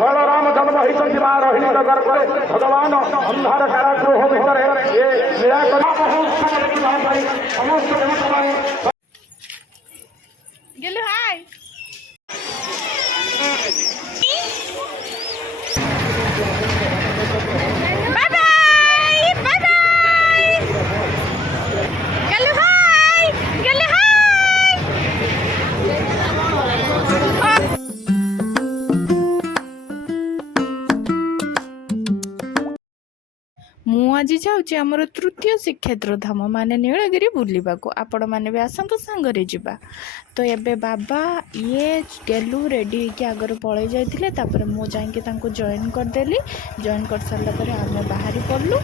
बलराम जन्म होती रोहिणी नगर भगवान अंधार कारागृह भितर आज जाऊँगी आमर तृतीय श्रीक्षेत्र धाम माने नीलगिरी बुलवा को आपण मैंने भी आसतु सांगरे जावा। तो ये बाबा ये गेलु रेडी होकर आगर पलि जाते मु जाकि जॉइन करदेली। जॉइन कर सारा पर आम बाहरी पड़लु।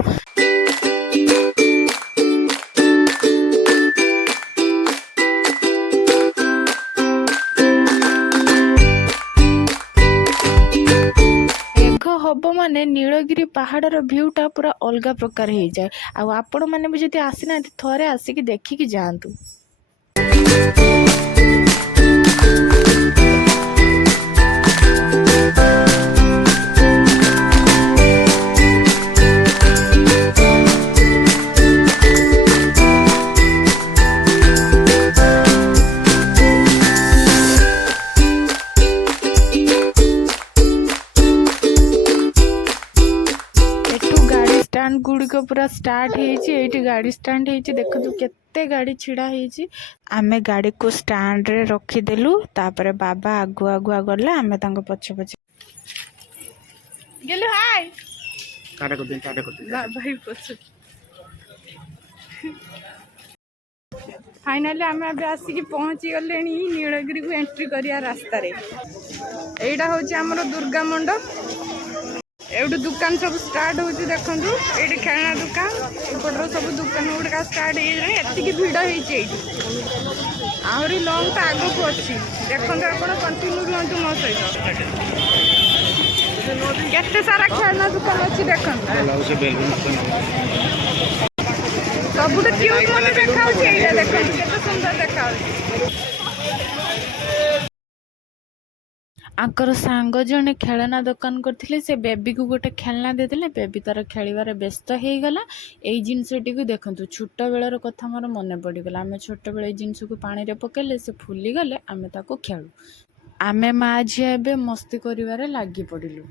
हब माने नीलगिरी पहाड़र भ्यूटा पूरा अलग प्रकार हो जाए। आपण मैंने भी जब आसी ना थरे आसिक देखिकी जातु। गुड़िक पूरा स्टार्ट होती गाड़ी स्टार्ट होती देखो केते गाड़ी छिड़ा होती। आमे गाड़ी को स्टैंड रे रखीदेलु। तापर बाबा आगुआ आगुआ गले आमे तांको पछे पछे गेलु। हाय बाबा ही पछे फाइनली आमे अबे आसिकी पहुंची गले नीलगिरी को एंट्री करिया रास्ता रे। एटा होची हमरो दुर्गा मंडप। एवढे दुकान सब स्टार्ट होती देखु ये खेलना दुकान एपटर सब दुकान गुड़ा स्टार्ट होती भिड़ होती आहरी लंग तो आग को अच्छी देखो आप कंटिन्यू रुहतु मो सहित केते सारा खेलना दुकान अच्छी देखो सब क्यूट मत देखा देखो केते सुंदर देखा आकर सांग जने खेलना दुकान करथिले से बेबी को गोटे खेलना देदेले। बेबी तार खेलिबार व्यस्त हो गला। एई जिनसटी को देखंतु छोट बेलर कथा मोर मने पड़ी गला। आमे छोट बेले जिनस को पानी रे पकेले से फुली गले आमे ताको खेलु। आमे माँ झिया एबे मस्ती करिवारे लागी पड़िलु।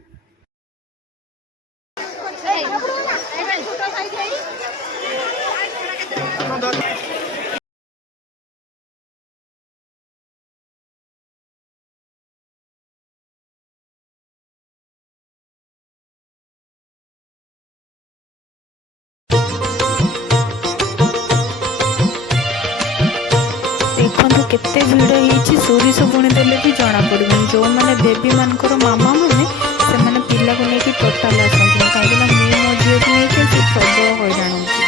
देखो केते भिड़ होती सोरिष बुणी देले भी जना पड़े। जो मैंने बेबी मानकर मामा मैंने से मैंने पिला को लेकिन टोटाल आसती कहीं मुझे मो झील को लेकिन से प्रबल हईराण होती।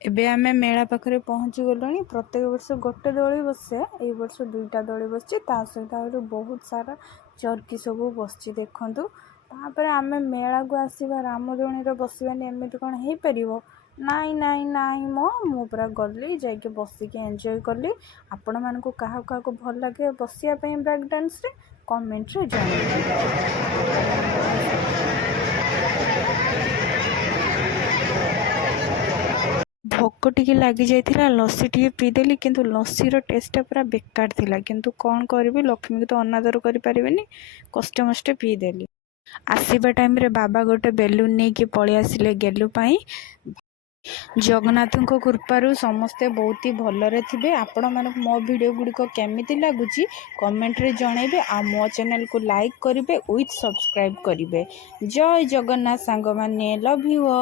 एबे आमे मेला पाखरे पहुंची गलुनी। प्रत्येक वर्ष गोटे दौड़ी बसे ए वर्ष दुईटा दौड़ी बसची ता सहित आहुरी बहुत सारा चरकी सब बसची देखंतु। तापर आमे मेला को आसीबा रामदोणी रे बसिबानी एमिति कोन हे परिबो। नाई नाई नाई मो पूरा गली जाके बसिके एंजॉय कली। आपण मानको काहा काहा को भल लागे बसिया पई ब्रेक डांस रे कमेंट रे जाने। भोक टिके लगी जाइथिला लस्सी टिके पीदेली किंतु लस्सीर टेस्टा पूरा बेकार थिला। किंतु कौन करी लक्ष्मी को तो अनादर करि परिबेनी कष्ट मष्टे पीदेली। आसीबा टाइम रे बाबा गोटे बेलून नहीं कि पळि आसिले गेलु पाई। जगन्नाथ कृपारू समस्ते बहुत ही भलरे थिबे। आपण मानक मो वीडियो गुड़िक केमिति लागुची कमेंट रे जणाइबे। आ मो चैनल को लाइक करिवे विथ सब्सक्राइब करिवे। जय जगन्नाथ सांग माने लव यू।